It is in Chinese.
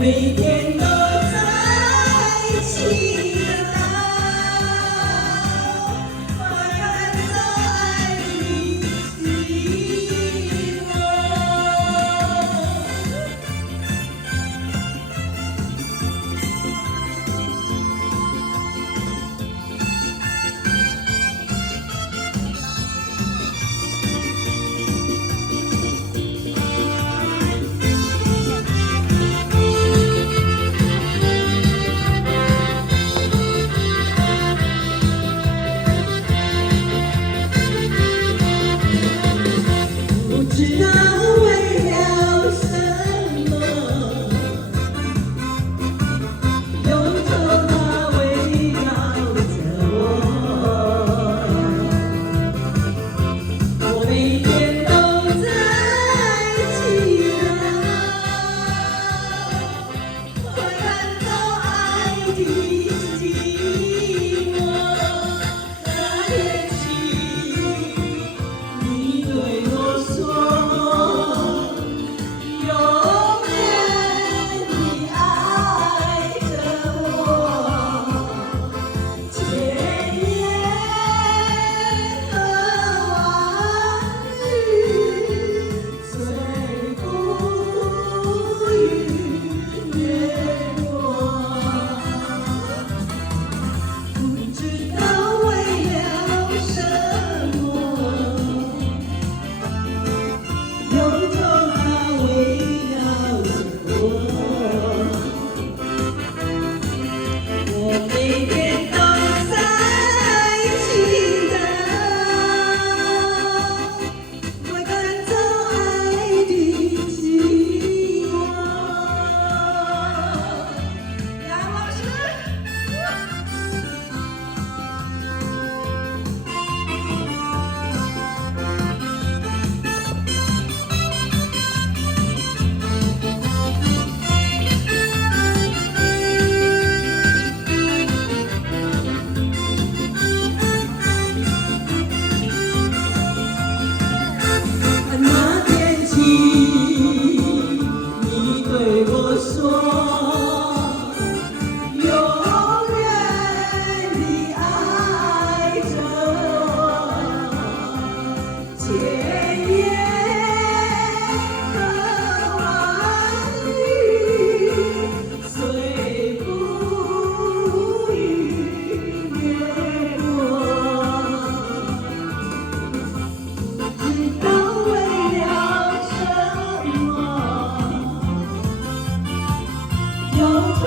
每天都在祈祷，我看到爱的希不知道为了什么，忧愁它围绕着我，我每天都在祈祷，我看到爱的寂寞。那天起，你对我说。永远地爱着我，千言和万语虽不语越过，不知道为了什么，忧愁它围绕着我，我每天都在祈祷，我赶走爱的寂寞。杨老师。那天起，你对我说，永远地爱着我，千言和万语虽不语越过。知道为了什么，忧愁。